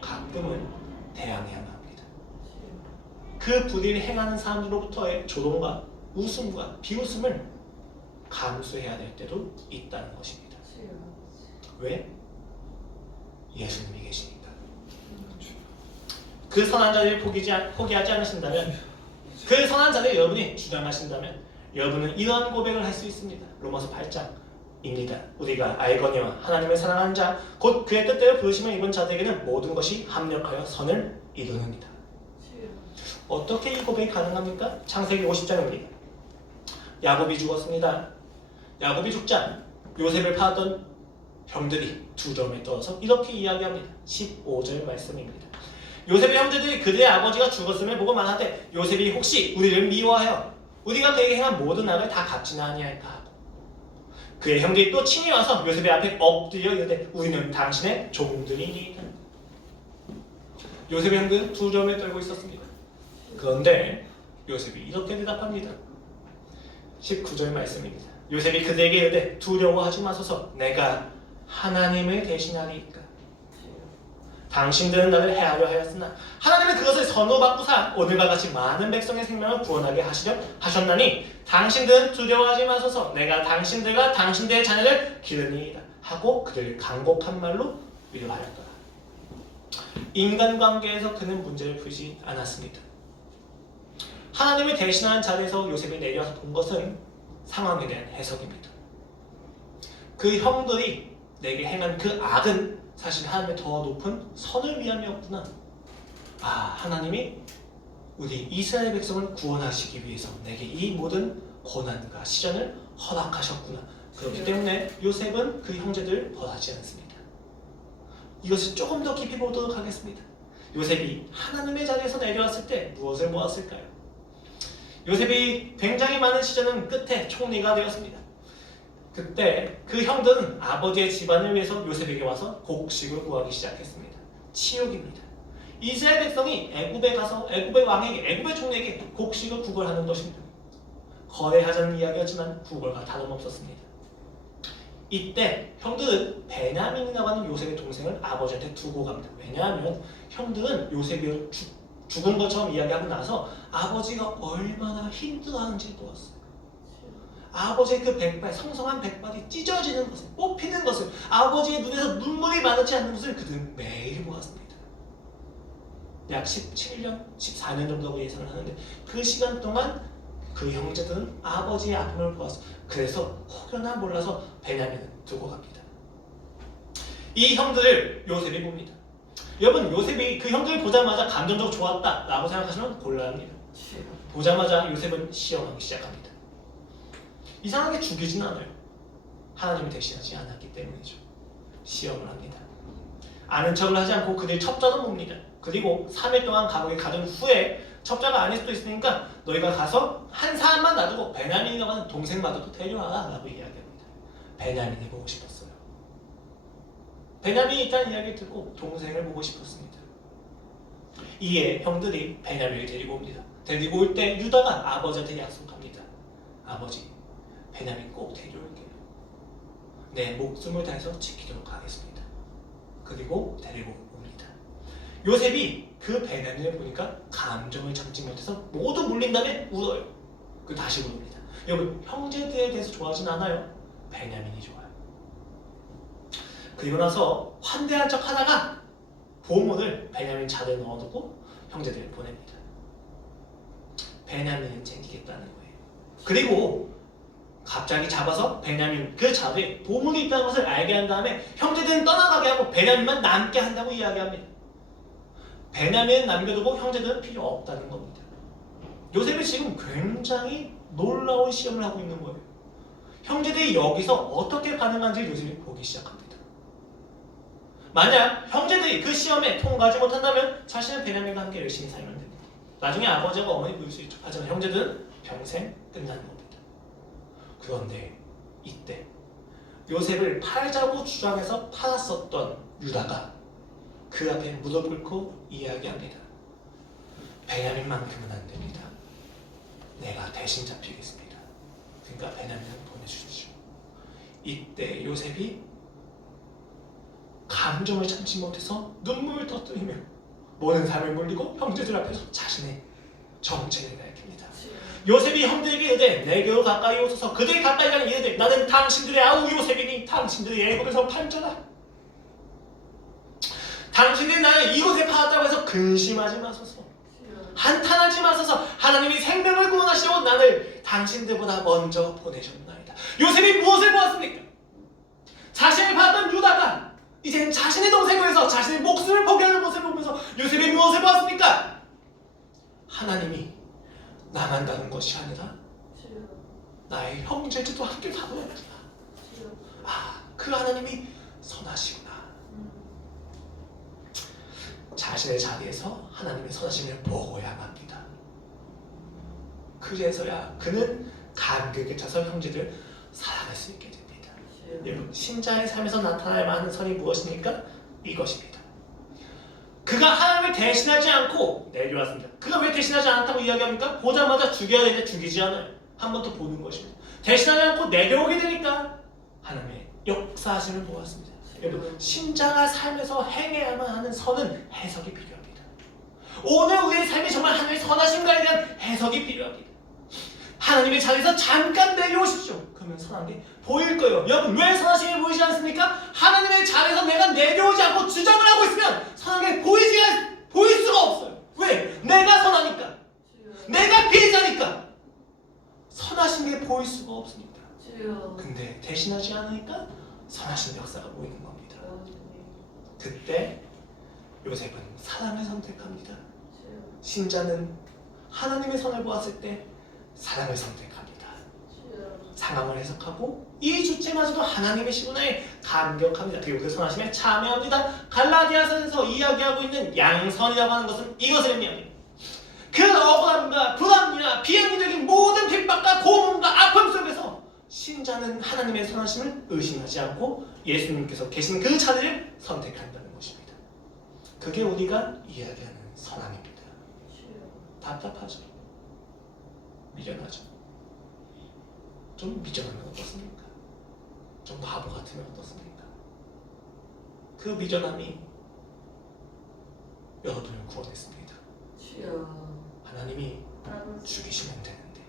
가끔은 대항해야만 합니다. 그 불의를 행하는 사람들로부터의 조롱과 웃음과 비웃음을 감수해야 될 때도 있다는 것입니다. 왜? 예수님이 계시니까. 그 선한 자리를 포기하지 않으신다면, 그 선한 자리를 여러분이 주장하신다면 여러분은 이러한 고백을 할 수 있습니다. 로마서 8장입니다. 우리가 알거니와 하나님을 사랑하는 자 곧 그의 뜻대로 부르심을 입은 자들에게는 모든 것이 합력하여 선을 이루느니라. 어떻게 이 고백이 가능합니까? 창세기 50장입니다. 야곱이 죽었습니다. 야곱이 죽자 요셉을 팔았던 형들이 두려움에 떨어서 이렇게 이야기합니다. 15절 말씀입니다. 요셉의 형제들이 그들의 아버지가 죽었음을 보고 말하되 요셉이 혹시 우리를 미워하여 우리가 그에게 행한 모든 악을 다 갚지나 아니할까 하고, 그의 형들이 또 친히 와서 요셉의 앞에 엎드려 이르되 우리는 당신의 종들이니이다. 요셉의 형들은 두려움에 떨고 있었습니다. 그런데 요셉이 이렇게 대답합니다. 19절 말씀입니다. 요셉이 그들에게 이르되 두려워하지 마소서, 내가 하나님을 대신하리이까. 당신들은 나를 해하려 하였으나 하나님은 그것을 선호받고사 오늘과 같이 많은 백성의 생명을 구원하게 하셨나니 당신들은 두려워하지 마소서, 내가 당신들과 당신들의 자녀를 기르니이다 하고 그를 간곡한 말로 위로하였더라. 인간관계에서 그는 문제를 풀지 않았습니다. 하나님을 대신하는 자리에서 요셉이 내려와서 본 것은 상황에 대한 해석입니다. 그 형들이 내게 행한 그 악은 사실 하나님의 더 높은 선을 위함이었구나. 하나님이 우리 이스라엘 백성을 구원하시기 위해서 내게 이 모든 고난과 시련을 허락하셨구나. 그렇기 때문에 요셉은 그 형제들을 벌하지 않습니다. 이것을 조금 더 깊이 보도록 하겠습니다. 요셉이 하나님의 자리에서 내려왔을 때 무엇을 모았을까요? 요셉이 굉장히 많은 시련은 끝에 총리가 되었습니다. 그때 그 형들은 아버지의 집안을 위해서 요셉에게 와서 곡식을 구하기 시작했습니다. 치욕입니다. 이스라엘 백성이 애굽에 가서 애굽의 왕에게, 애굽의 총리에게 곡식을 구걸하는 것입니다. 거래하자는 이야기였지만 구걸과 다름없었습니다. 이때 형들은 베냐민이라고 하는 요셉의 동생을 아버지한테 두고 갑니다. 왜냐하면 형들은 요셉이 죽은 것처럼 이야기하고 나서 아버지가 얼마나 힘들어하는지 보았어요. 아버지의 그 백발, 성성한 백발이 찢어지는 것을, 뽑히는 것을, 아버지의 눈에서 눈물이 마르지 않는 것을 그들은 매일 보았습니다. 약 17년, 14년 정도라고 예상을 하는데 그 시간 동안 그 형제들은 아버지의 아픔을 보았어. 그래서 혹여나 몰라서 베냐민을 두고 갑니다. 이 형들을 요셉이 봅니다. 여러분, 요셉이 그 형들을 보자마자 감정적으로 좋았다라고 생각하시면 곤란합니다. 보자마자 요셉은 시험하기 시작합니다. 이상하게 죽이진 않아요. 하나님이 대신하지 않았기 때문이죠. 시험을 합니다. 아는 척을 하지 않고 그들 첩자도 봅니다. 그리고 3일 동안 감옥에 가둔 후에 첩자가 아닐 수도 있으니까 너희가 가서 한 사람만 놔두고 베냐민이라고 하는 동생마저도 데려와라 라고 이야기합니다. 베냐민이 보고 싶었어요. 베냐민이 있다는 이야기를 듣고 동생을 보고 싶었습니다. 이에 형들이 베냐민을 데리고 옵니다. 데리고 올 때 유다가 아버지한테 약속합니다. 아버지, 베냐민 꼭 데려올게요. 내 목숨을 다해서 지키도록 하겠습니다. 그리고 데리고 옵니다. 요셉이 그 베냐민을 보니까 감정을 참지 못해서 모두 물린 다음에 울어요. 그 다시 부릅니다. 여러분, 형제들에 대해서 좋아하진 않아요. 베냐민이 좋아요. 그리고 나서 환대한 척 하다가 보물을 베냐민 자리에 넣어두고 형제들을 보냅니다. 베냐민은 챙기겠다는 거예요. 그리고 갑자기 잡아서 베냐민 그 자리에 보물이 있다는 것을 알게 한 다음에 형제들은 떠나가게 하고 베냐민만 남게 한다고 이야기합니다. 베냐민은 남겨두고 형제들은 필요 없다는 겁니다. 요셉이 지금 굉장히 놀라운 시험을 하고 있는 거예요. 형제들이 여기서 어떻게 반응하는지 요셉이 보기 시작합니다. 만약 형제들이 그 시험에 통과하지 못한다면 자신은 베냐민과 함께 열심히 살면 됩니다. 나중에 아버지가 어머니 부를 수 있죠. 하지만 형제들은 평생 끝나는 겁니다. 그런데 이때 요셉을 팔자고 주장해서 팔았었던 유다가 그 앞에 무릎 꿇고 이야기합니다. 베냐민만큼은 안 됩니다. 내가 대신 잡히겠습니다. 그러니까 베냐민을 보내주십시오. 이때 요셉이 감정을 참지 못해서 눈물을 터뜨리며 모든 삶을 물리고 형제들 앞에서 자신의 정체를 밝힙니다. 요셉이 형들에게 이르되 내게로 가까이 오소서. 그들이 가까이 가니 이르되 나는 당신들의 아우 요셉이니 당신들이 애굽에서 팔자라. 당신들이 나를 이곳에 팔았다고 해서 근심하지 마소서. 한탄하지 마소서. 하나님이 생명을 구원하시려고 나를 당신들보다 먼저 보내셨나이다. 요셉이 무엇을 보았습니까? 자신을 봤던 유다가 이제는 자신의 동생을 위해서 자신의 목숨을 포기하는 모습을 보면서 요셉이 무엇을 보았습니까? 하나님이 나만 다른 것이 아니라 나의 형제들도 함께 다루었구나. 아, 그 하나님이 선하시구나. 자신의 자리에서 하나님의 선하심을 보고야 합니다. 그래서야 그는 감격에 차서 형제들 사랑할 수 있게 됩니다. 여러분, 신자의 삶에서 나타날 많은 선이 무엇입니까? 이것입니다. 그가 하나님을 대신하지 않고 내려왔습니다. 그가 왜 대신하지 않았다고 이야기합니까? 보자마자 죽여야 되는데 죽이지 않아요. 한 번 더 보는 것입니다. 대신하지 않고 내려오게 되니까 하나님의 역사하심을 보았습니다. 여러분, 신자가 삶에서 행해야만 하는 선은 해석이 필요합니다. 오늘 우리의 삶이 정말 하나님의 선하신가에 대한 해석이 필요합니다. 하나님의 자리에서 잠깐 내려오십시오. 그러면 선한 게 보일 거예요. 여러분, 왜 선하심이 보이지 않습니까? 하나님의 자리에서 내가 내려오지 않고 주장을 하고 있으면 선한 게 보일 수가 없어요. 왜? 내가 선하니까. 내가 피해자니까. 선하신 게 보일 수가 없습니다. 근데 대신하지 않으니까 선하신 역사가 보이는 겁니다. 그때 요셉은 사랑을 선택합니다. 신자는 하나님의 선을 보았을 때 사랑을 선택합니다. 상황을 해석하고 이 주체마저도 하나님이시구나에 감격합니다. 그리고 그 선하심에 참여합니다. 갈라디아서에서 이야기하고 있는 양선이라고 하는 것은 이것을 의미합니다. 그 억울함과 불안이나 비행기적인 모든 핍박과 고문과 아픔 속에서 신자 신자는 하나님의 선하심을 의심하지 않고 예수님께서 계신 그 자리를 선택한다는 것입니다. 그게 우리가 이야기하는 선함입니다. 답답하죠? 미련하죠? 좀 미련하면 어떻습니까? 좀 바보 같으면 어떻습니까? 그 미련함이 여러분을 구원했습니다. 하나님이 죽이시면 되는데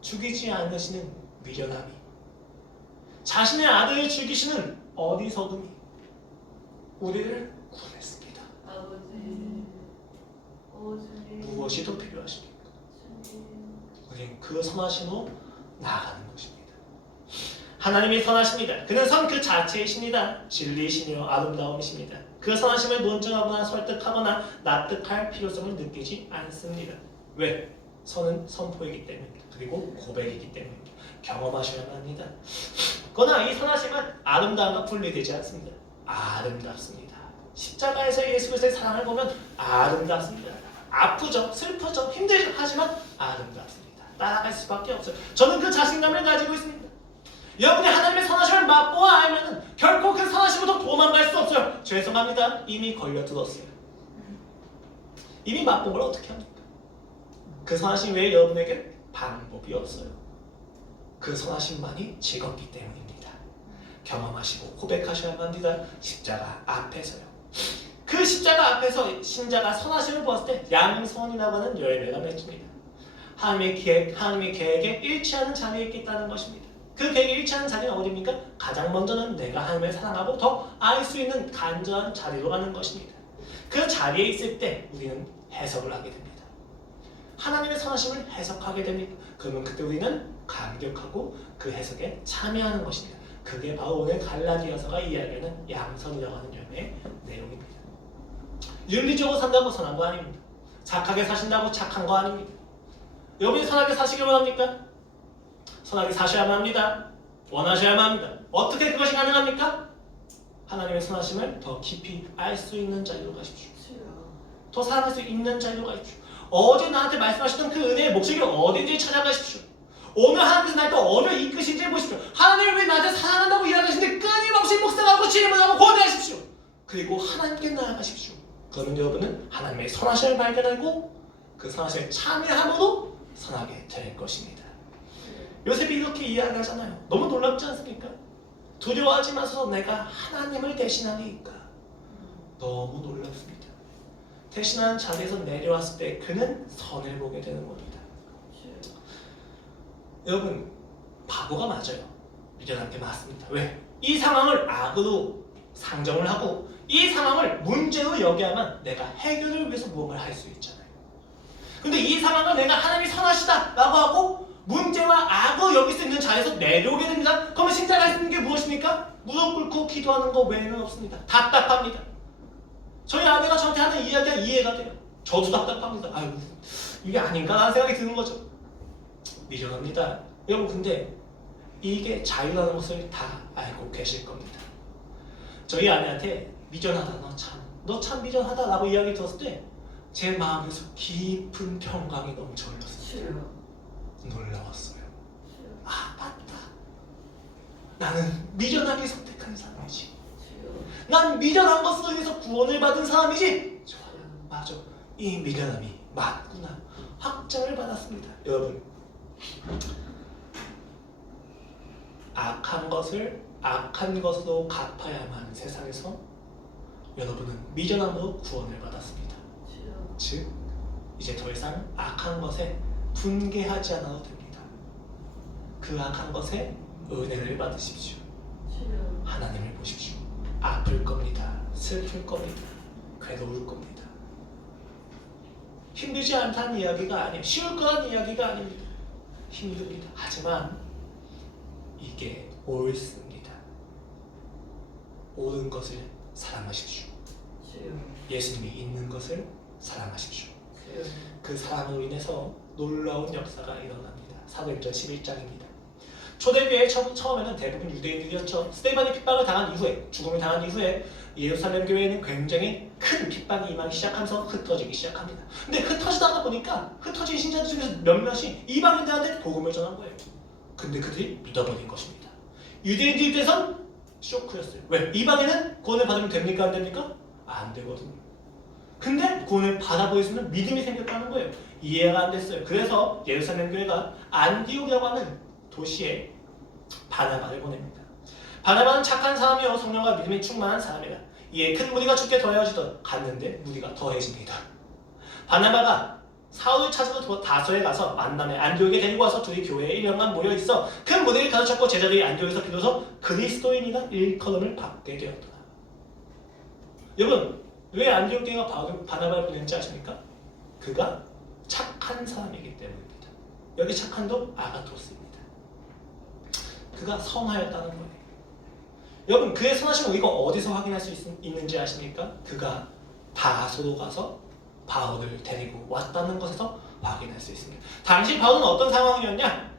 죽이지 않으시는 미련함이, 자신의 아들을 죽이시는 어리석음이 우리를 구원했습니다. 무엇이 더 필요하십니까? 우리는 그 선하심으로 나아가는 것입니다. 하나님이 선하십니다. 그는 선 그 자체이십니다. 진리이시며 아름다움이십니다. 그 선하심을 논증하거나 설득하거나 납득할 필요성을 느끼지 않습니다. 왜? 선은 선포이기 때문입니다. 그리고 고백이기 때문입니다. 경험하셔야만 합니다. 그러나 이 선하심은 아름다움과 분리되지 않습니다. 아름답습니다. 십자가에서 예수 그리스도의 사랑을 보면 아름답습니다. 아프죠, 슬프죠, 힘들죠. 하지만 아름답습니다. 따라갈 수밖에 없어요. 저는 그 자신감을 가지고 있습니다. 여러분이 하나님의 선하심을 맛보아 알면 결코 그 선하심부터 도망갈 수 없어요. 죄송합니다. 이미 걸려들었어요. 이미 맛본 걸 어떻게 합니까? 그 선하심 외에 여러분에게 방법이 없어요. 그 선하심만이 즐겁기 때문입니다. 경험하시고 고백하셔야만 합니다. 십자가 앞에서요. 그 십자가 앞에서 신자가 선하심을 보았을 때 양선이라고 하는 열매가 맺힙니다. 하나님의 계획에 일치하는 자리에 있겠다는 것입니다. 그 계획에 일치하는 자리는 어디입니까? 가장 먼저는 내가 하나님을 사랑하고 더 알 수 있는 간절한 자리로 가는 것입니다. 그 자리에 있을 때 우리는 해석을 하게 됩니다. 하나님의 선하심을 해석하게 됩니다. 그러면 그때 우리는 감격하고 그 해석에 참여하는 것입니다. 그게 바로 오늘 갈라디아서가 이야기하는 양선이라고 하는 열매의 내용입니다. 윤리적으로 산다고 선한 거 아닙니다. 착하게 사신다고 착한 거 아닙니다. 여러분이 선하게 사시길 원합니까? 선하게 사셔야만 합니다. 원하셔야만 합니다. 어떻게 그것이 가능합니까? 하나님의 선하심을 더 깊이 알 수 있는 자리로 가십시오. 더 사랑할 수 있는 자리로 가십시오. 어제 나한테 말씀하셨던 그 은혜의 목적이 어딘지 찾아가십시오. 오늘 하나님께서 날 또 어디로 이끄신지 보십시오. 하나님을 왜 나한테 사랑한다고 이야기하시는데 끊임없이 묵상하고 질문하고 고대하십시오. 그리고 하나님께 나아가십시오. 그러면 여러분은 하나님의 선하심을 발견하고 그 선하심에 참여함으로 선하게 될 것입니다. 요셉이 이렇게 이야기하잖아요. 너무 놀랍지 않습니까? 두려워하지 마소서 내가 하나님을 대신하니까. 너무 놀랍습니다. 대신하는 자리에서 내려왔을 때 그는 선을 보게 되는 겁니다. 여러분 바보가 맞아요. 미련한 게 맞습니다. 왜? 이 상황을 악으로 상정을 하고 이 상황을 문제로 여겨야만 내가 해결을 위해서 무언가를 할 수 있잖아요. 근데 이 상황을 내가 하나님이 선하시다 라고 하고 문제와 악을 여길 수 있는 자리에서 내려오게 됩니다. 그러면 신자가 할 수 있는 게 무엇입니까? 무릎 꿇고 기도하는 것 외에는 없습니다. 답답합니다. 저희 아내가 저한테 하는 이야기가 이해가 돼요. 저도 답답합니다. 아유 이게 아닌가 라는 생각이 드는 거죠. 미련합니다. 여러분 근데 이게 자유라는 것을 다 알고 계실 겁니다. 저희 아내한테 미련하다 너 참 미련하다 라고 이야기 들었을 때 제 마음에서 깊은 평강이 넘쳐 흘렀어요. 놀라웠어요. 아 맞다. 나는 미련하게 선택한 사람이지. 난 미련한 것으로 인해서 구원을 받은 사람이지. 좋아요. 맞아. 이 미련함이 맞구나. 확증을 받았습니다. 여러분 악한 것을 악한 것으로 갚아야만 하는 세상에서 여러분은 미련함으로 구원을 받았습니다. 즉 이제 더 이상 악한 것에 분개하지 않아도 됩니다. 그 악한 것에 은혜를 받으십시오. 하나님을 보십시오. 아플 겁니다. 슬플 겁니다. 괴로울 겁니다. 힘들지 않다는 이야기가 아니에요. 쉬울 거란 이야기가 아닙니다. 힘듭니다. 하지만 이게 옳습니다. 옳은 것을 사랑하십시오. 예수님이 있는 것을 사랑하십시오. 그 사랑으로 인해서 놀라운 역사가 일어납니다. 사도행전 11장입니다. 초대교회 처음에는 대부분 유대인들이었죠. 스데반이 핍박을 당한 이후에, 죽음을 당한 이후에 예루살렘 교회에는 굉장히 큰 핍박이 임하기 시작하면서 흩어지기 시작합니다. 근데 흩어지다가 보니까 흩어진 신자들 중에서 몇몇이 이방인들한테 복음을 전한 거예요. 근데 그들이 믿어버린 것입니다. 유대인들 입장에선 쇼크였어요. 왜? 이방인은 구원을 받으면 됩니까? 안 됩니까? 안 되거든요. 근데 구원을 받아보였으면 믿음이 생겼다는 거예요. 이해가 안 됐어요. 그래서 예루살렘 교회가 안디옥이라고 하는 도시에 바나바를 보냅니다. 바나바는 착한 사람이요 성령과 믿음이 충만한 사람이다. 이에 큰 무리가 죽게 더해지던 갔는데 무리가 더해집니다. 바나바가 사울을 찾으러 다소에 가서 만남에 안디옥에 데리고 와서 둘이 교회에 1년간 모여 있어 큰 무리를 가로쳤고 제자들이 안디옥에서 비로소 그리스도인이라 일컬음을 받게 되었더라. 여러분, 왜 안디옥 교회가 바나바를 보냈는지 아십니까? 그가 착한 사람이기 때문입니다. 여기 착한도 아가토스입니다. 그가 선하였다는 거예요. 여러분, 그의 선하심을 우리가 어디서 확인할 수 있는지 아십니까? 그가 다소로 가서 바울을 데리고 왔다는 것에서 확인할 수 있습니다. 당시 바울은 어떤 상황이었냐?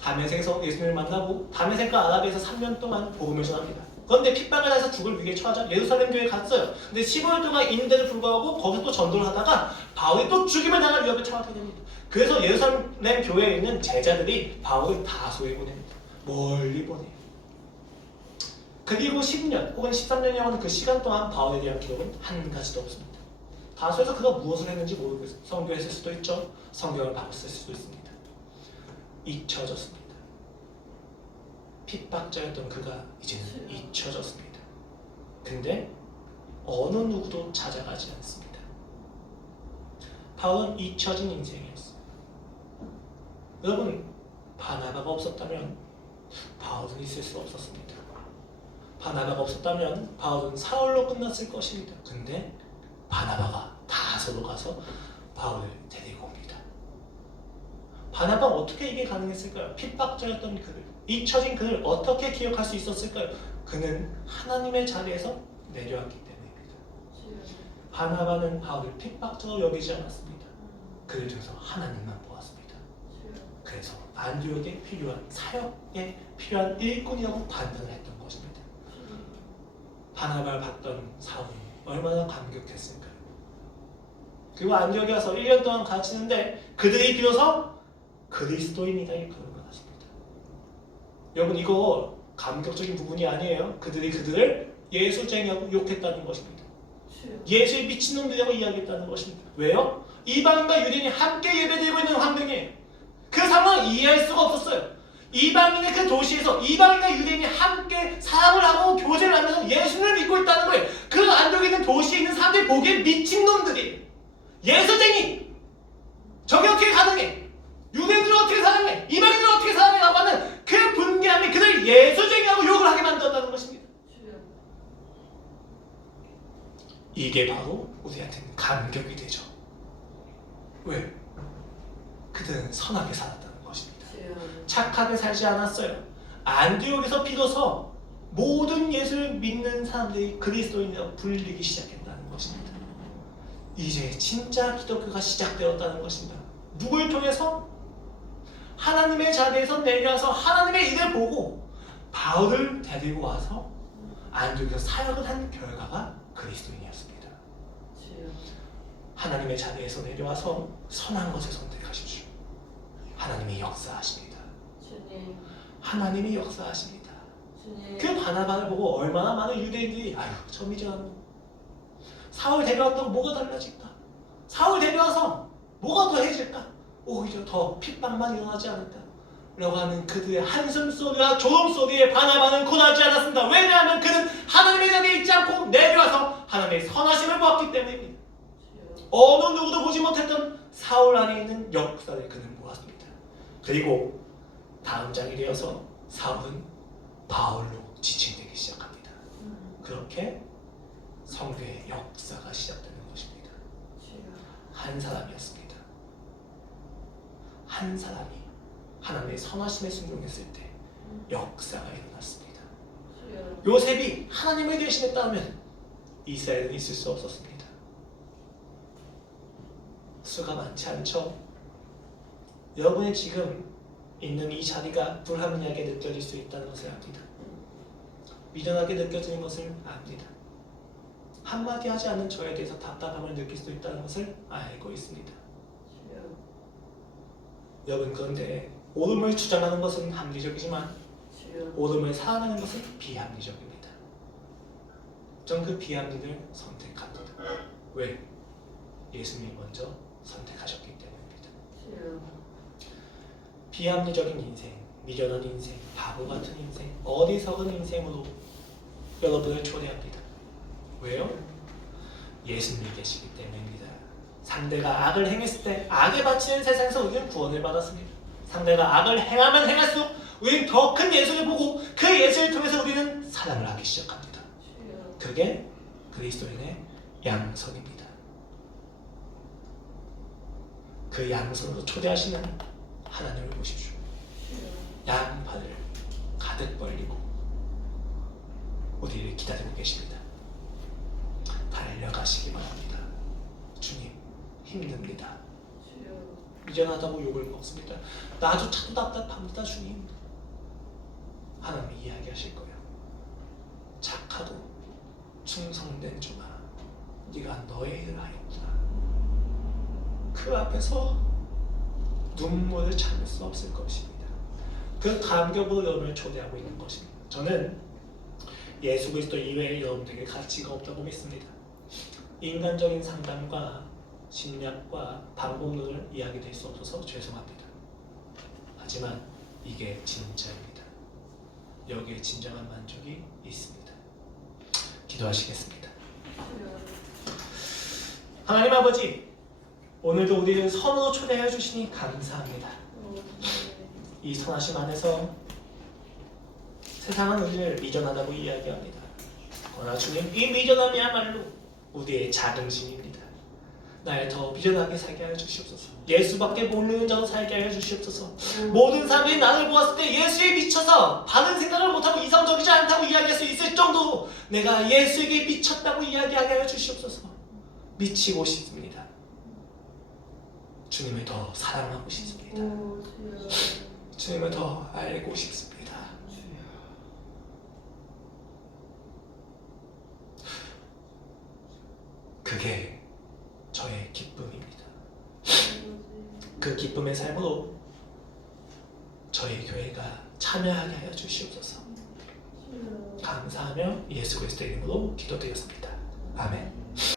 다메섹에서 예수님을 만나고 다메섹과 아라비아에서 3년 동안 복음을 전합니다. 그런데 핍박을 해서 죽을 위기에 처하자 예루살렘 교회에 갔어요. 근데 15일 동안 있는데도 불구하고 거기서 또 전도를 하다가 바울이 또 죽임을 당할 위협에 처하게 됩니다. 그래서 예루살렘 교회에 있는 제자들이 바울을 다소에 보냅니다. 멀리 보내요. 그리고 10년 혹은 13년이 하는 그 시간 동안 바울에 대한 기록은 한 가지도 없습니다. 다소에서 그가 무엇을 했는지 모르겠어요. 성교했을 수도 있죠. 성경을 바꿨을 수도 있습니다. 잊혀졌습니다. 핍박자였던 그가 이제는 잊혀졌습니다. 근데 어느 누구도 찾아가지 않습니다. 바울은 잊혀진 인생이었어요. 여러분, 바나바가 없었다면 바울은 있을 수 없었습니다. 바나바가 없었다면 바울은 사울로 끝났을 것입니다. 근데 바나바가 다소로 가서 바울을 데리고 옵니다. 바나바가 어떻게 이게 가능했을까요? 핍박자였던 그를, 잊혀진 그를 어떻게 기억할 수 있었을까요? 그는 하나님의 자리에서 내려왔기 때문입니다. 바나바는 바울을 핍박자로 여기지 않았습니다. 그를 통해서 하나님만 보았습니다. 그래서 안디옥에 필요한 사역에 필요한 일꾼이라고 판단을 했던 것입니다. 바나바를 봤던 사울이 얼마나 감격했을까요? 그리고 안디옥에 와서 1년 동안 가르치는데 그들이 비로소 그리스도인이다 이렇게 말했습니다. 여러분, 이거 감격적인 부분이 아니에요. 그들이 그들을 예수쟁이하고 욕했다는 것입니다. 예수의 미친놈들이라고 이야기했다는 것입니다. 왜요? 이방인과 유대인이 함께 예배드리고 있는 환경이에요. 그 상황을 이해할 수가 없었어요. 이방인의 그 도시에서 이방인과 유대인이 함께 사랑을 하고 교제를 하면서 예수를 믿고 있다는 거예요. 그 안쪽에 있는 도시에 있는 사람들이 보기에 미친놈들이, 예수쟁이, 저게 어떻게 가능해? 유대인들은 어떻게 사랑해? 이방인들은 어떻게 사랑해? 라고 하는 그 분개함이 그들 예수쟁이하고 욕을 하게 만들었다는 것입니다. 이게 바로 우리한테는 감격이 되죠. 왜? 그들은 선하게 살았다는 것입니다. 착하게 살지 않았어요. 안디옥에서 비로소 모든 예수를 믿는 사람들이 그리스도인이라고 불리기 시작했다는 것입니다. 이제 진짜 기독교가 시작되었다는 것입니다. 누굴 통해서? 하나님의 자리에서 내려와서 하나님의 일을 보고 바울을 데리고 와서 안디옥에서 사역을 한 결과가 그리스도인이었습니다. 하나님의 자리에서 내려와서 선한 것을 선택하십시오. 하나님이 역사하십니다. 하나님이 역사하십니다. 그 바나바를 보고 얼마나 많은 유대인들이 아유 저 미전 사울 데려왔다고 뭐가 달라질까? 사울 데려와서 뭐가 더해질까? 오히려 더 핍박만 일어나지 않을까? 라고 하는 그들의 한숨소리와 조롱소리에 바나바는 곤하지 않았습니다. 왜냐하면 그는 하나님의 자리에 있지 않고 내려와서 하나님의 선하심을 보았기 때문입니다. 어느 누구도 보지 못했던 사울 안에 있는 역사를 그는 보았습니다. 그리고 다음 장이 되어서 사울은 바울로 지칭되기 시작합니다. 그렇게 성교의 역사가 시작되는 것입니다. 한 사람이었습니다. 한 사람이 하나님의 선하심에 순종했을 때 역사가 일어났습니다. 요셉이 하나님을 대신했다면 이스라엘은 있을 수 없었습니다. 수가 많지 않죠? 여러분이 지금 있는 이 자리가 불합리하게 느껴질 수 있다는 것을 압니다. 미련하게 느껴지는 것을 압니다. 한마디 하지 않는 저에 대해서 답답함을 느낄 수 있다는 것을 알고 있습니다. 여러분, 그런데 옳음을 주장하는 것은 합리적이지만 주여. 옳음을 사랑하는 것은 비합리적입니다. 전 그 비합리를 선택합니다. 왜? 예수님이 먼저 선택하셨기 때문입니다. 주여. 비합리적인 인생, 미련한 인생, 바보 같은 인생, 어리석은 인생으로 여러분을 초대합니다. 왜요? 예수님이 계시기 때문입니다. 상대가 악을 행했을 때 악에 바치는 세상에서 우리는 구원을 받았습니다. 상대가 악을 행하면 행할수록 우리는 더 큰 예수를 보고 그 예수를 통해서 우리는 사랑을 하기 시작합니다. 주여. 그게 그리스도인의 양선입니다. 그 양선으로 초대하시는 하나님을 보십시오. 주여. 양팔을 가득 벌리고 우리를 기다리고 계십니다. 달려가시기 바랍니다. 주님, 힘듭니다. 주여. 미련하다고 욕을 먹습니다. 나조차도 답답합니다. 주님. 하나님이 이야기하실 거예요. 착하고 충성된 종아, 네가 너의 일을 하였구나. 그 앞에서 눈물을 참을 수 없을 것입니다. 그 감격으로 여러분을 초대하고 있는 것입니다. 저는 예수 그리스도 이외에 여러분들에게 가치가 없다고 믿습니다. 인간적인 상담과 심리학과 방법론을 이야기될 수 없어서 죄송합니다. 하지만 이게 진짜입니다. 여기에 진정한 만족이 있습니다. 기도하시겠습니다. 주여. 하나님 아버지, 오늘도 우리를 선으로 초대해 주시니 감사합니다. 이 선하심 안에서 세상은 우리를 미련하다고 이야기합니다. 그러나 주님, 이 미련함이야말로 우리의 자긍심입니다. 날 더 미련하게 살게 하여 주시옵소서. 예수밖에 모르는 자로 살게 하여 주시옵소서. 모든 사람들이 나를 보았을 때 예수에 미쳐서 바른 생각을 못하고 이성적이지 않다고 이야기할 수 있을 정도로 내가 예수에게 미쳤다고 이야기하게 하여 주시옵소서. 미치고 싶습니다. 주님을 더 사랑하고 싶습니다. 주님을 더 알고 싶습니다. 그게 저의 기쁨입니다. 그 기쁨의 삶으로 저희 교회가 참여하게 하여 주시옵소서. 감사하며 예수 그리스도의 이름으로 기도드렸습니다. 아멘.